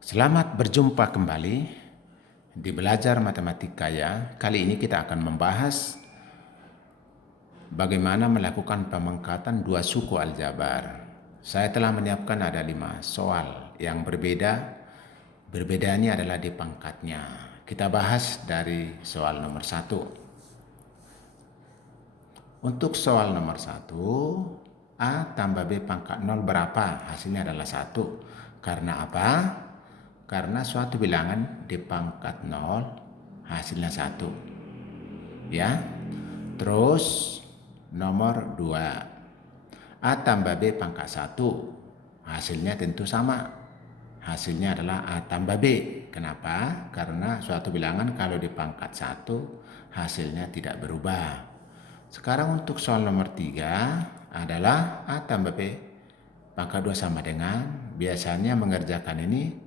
Selamat berjumpa kembali di Belajar Matematika ya. Kali ini kita akan membahas bagaimana melakukan pemangkatan dua suku aljabar. Saya telah menyiapkan ada 5 soal yang berbeda. Berbedanya adalah di pangkatnya. Kita bahas dari soal nomor 1. Untuk soal nomor 1, A tambah B pangkat 0 berapa? Hasilnya adalah 1. Karena apa? Karena suatu bilangan di pangkat 0 hasilnya 1. Ya. Terus nomor 2. A tambah B pangkat 1. Hasilnya tentu sama. Hasilnya adalah A tambah B. Kenapa? Karena suatu bilangan kalau di pangkat 1 hasilnya tidak berubah. Sekarang untuk soal nomor 3 adalah A tambah B pangkat 2 sama dengan, biasanya mengerjakan ini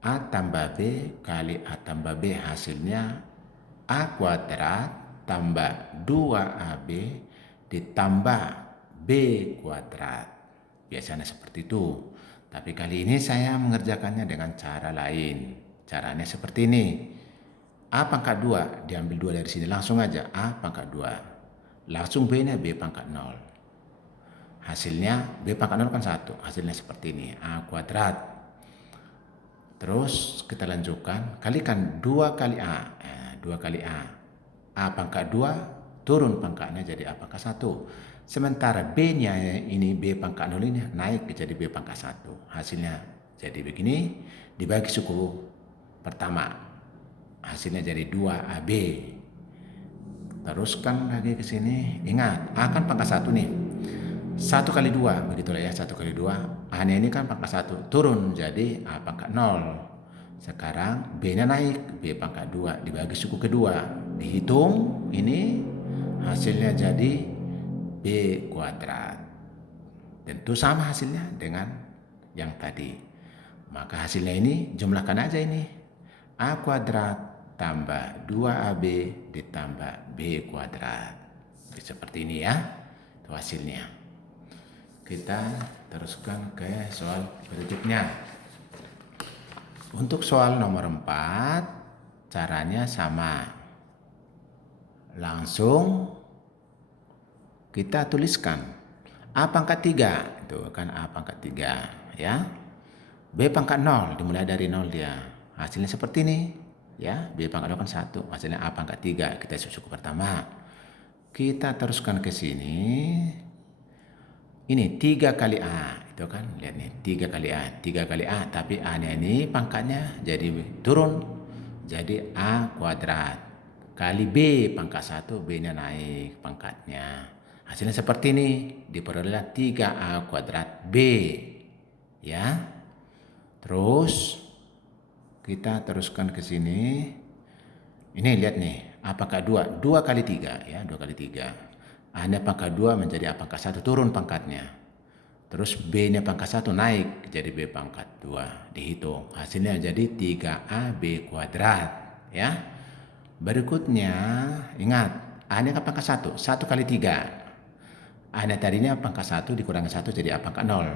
A tambah B kali A tambah B hasilnya A kuadrat tambah 2AB ditambah B kuadrat. Biasanya seperti itu. Tapi kali ini saya mengerjakannya dengan cara lain. Caranya seperti ini. A pangkat 2 diambil 2 dari sini. Langsung aja A pangkat 2. Langsung B-nya B pangkat 0. Hasilnya B pangkat 0 kan 1. Hasilnya seperti ini. A kuadrat. Terus kita lanjutkan. Kalikan 2 kali A. 2 kali A. A pangkat 2 turun pangkatnya jadi A pangkat 1. Sementara B-nya ini B pangkat 0 ini naik jadi B pangkat 1. Hasilnya jadi begini. Dibagi suku pertama. Hasilnya jadi 2AB. Teruskan lagi ke sini. Ingat, A kan pangkat 1 nih. 1 kali 2, begitulah ya, 1 kali 2. A-nya ini kan pangkat 1, turun jadi A pangkat 0. Sekarang B-nya naik, B pangkat 2, dibagi suku kedua. Dihitung, ini hasilnya jadi B kuadrat. Tentu sama hasilnya dengan yang tadi. Maka hasilnya ini, jumlahkan aja ini. A kuadrat tambah 2AB ditambah B kuadrat. Seperti ini ya, itu hasilnya. Kita teruskan ke soal berikutnya. Untuk soal nomor 4, caranya sama. Langsung kita tuliskan A pangkat 3, itu kan A pangkat 3 ya. B pangkat 0, dimulai dari 0 dia. Hasilnya seperti ini ya, B pangkat 0 kan 1, hasilnya A pangkat 3, kita suku pertama. Kita teruskan ke sini. Ini 3 kali A, itu kan, lihat nih, 3 kali A, 3 kali A, tapi A-nya ini pangkatnya jadi turun, jadi A kuadrat. Kali B pangkat 1, B-nya naik pangkatnya. Hasilnya seperti ini, diperoleh 3A kuadrat B. Ya. Terus kita teruskan ke sini. Ini lihat nih, A pangkat 2, 2 kali 3 ya, 2 kali 3. A-nya pangkat 2 menjadi A pangkat 1, turun pangkatnya. Terus B-nya pangkat 1 naik jadi B pangkat 2, dihitung. Hasilnya jadi 3AB kuadrat ya. Berikutnya, ingat, A-nya kan pangkat 1, 1 kali 3. A-nya tadinya pangkat 1 dikurangi 1 jadi A pangkat 0.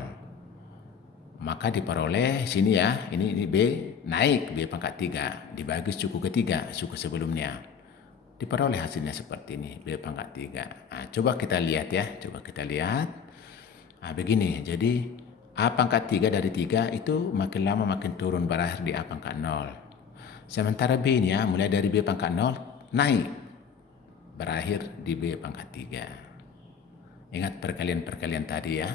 Maka diperoleh sini ya, ini B naik B pangkat 3, dibagi suku ketiga, suku sebelumnya. Diperoleh hasilnya seperti ini, B pangkat 3. Nah, coba kita lihat ya, coba kita lihat. Nah, begini, jadi A pangkat 3 dari 3 itu makin lama makin turun, berakhir di A pangkat 0. Sementara B-nya mulai dari B pangkat 0 naik, berakhir di B pangkat 3. Ingat perkalian-perkalian tadi ya.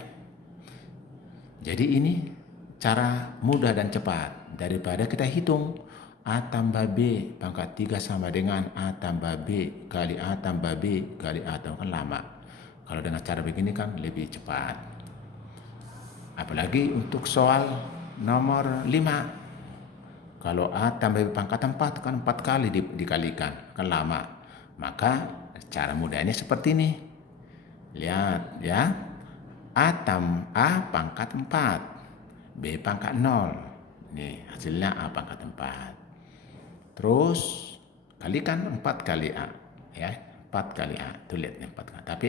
Jadi ini cara mudah dan cepat daripada kita hitung A tambah B pangkat 3 sama dengan A tambah B kali A tambah B kali A, itu kan lama. Kalau dengan cara begini kan lebih cepat. Apalagi untuk soal nomor 5. Kalau A tambah B pangkat 4 kan 4 kali dikalikan, kan lama. Maka cara mudahnya seperti ini. Lihat ya. A pangkat 4, B pangkat 0. Nih hasilnya A pangkat 4. Terus kalikan 4 kali A ya, 4 kali A. Tuh lihat nih 4 kali. Tapi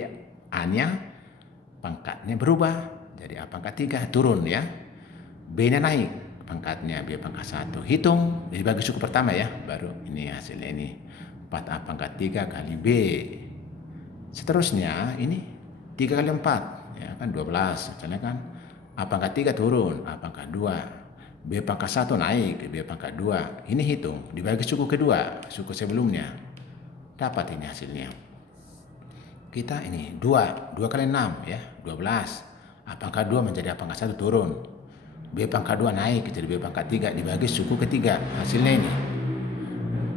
A-nya pangkatnya berubah jadi A pangkat 3, turun ya. B-nya naik pangkatnya B pangkat 1. Hitung dibagi suku pertama ya, baru ini hasilnya ini. 4A pangkat 3 kali B. Seterusnya ini 3 kali 4, ya kan 12. Misalnya kan A pangkat 3 turun, A pangkat 2. B pangkat 1 naik, B pangkat 2. Ini hitung, dibagi suku kedua, suku sebelumnya. Dapat ini hasilnya. Kita ini 2 kali 6 ya, 12. A pangkat 2 menjadi A pangkat 1 turun. B pangkat 2 naik jadi B pangkat 3 dibagi suku ketiga. Hasilnya ini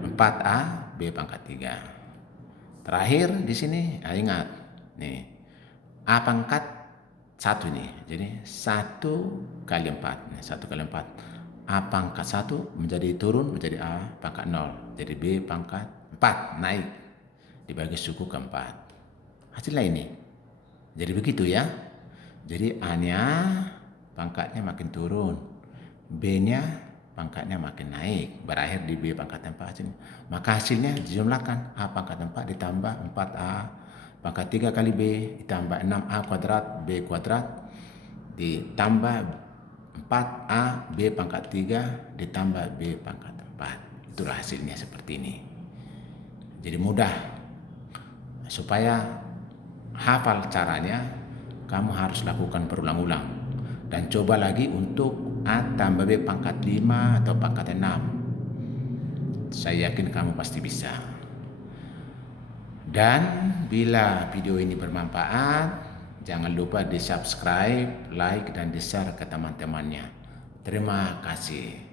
4A B pangkat 3. Terakhir di sini, ingat nih, A pangkat 1 nih. Jadi 1 kali 4. Nih, 1 kali 4. A pangkat 1 menjadi turun menjadi A pangkat 0. Jadi B pangkat 4 naik dibagi suku keempat. Hasilnya ini. Jadi begitu ya. Jadi A-nya pangkatnya makin turun, B-nya pangkatnya makin naik, berakhir di B pangkat 4 hasilnya. Maka hasilnya dijumlahkan A pangkat 4 ditambah 4A pangkat 3 kali B ditambah 6A kuadrat B kuadrat ditambah 4A B pangkat 3 ditambah B pangkat 4. Itulah hasilnya seperti ini. Jadi mudah. Supaya hafal caranya, kamu harus lakukan berulang-ulang. Dan coba lagi untuk A tambah B pangkat 5 atau pangkat 6. Saya yakin kamu pasti bisa. Dan bila video ini bermanfaat, jangan lupa di subscribe, like, dan di share ke teman-temannya. Terima kasih.